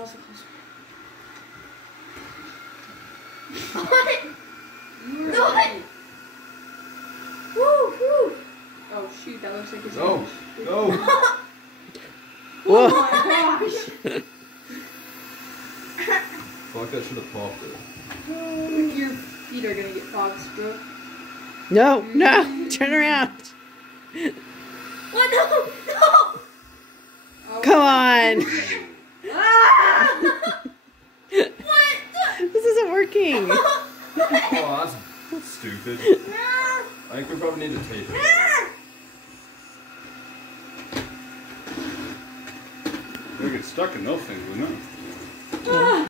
was so close. What? What? Woo, woo. Oh shoot, that looks like his No. No. Whoa. Oh my gosh. Fuck, that should have popped it. Your feet are gonna get fogged, bro. No, no, turn around. What? No, no. Oh. Come on. Ah! What? This isn't working. Oh, that's stupid. I think we probably need to tape it. You'll get stuck in those things, wouldn't it?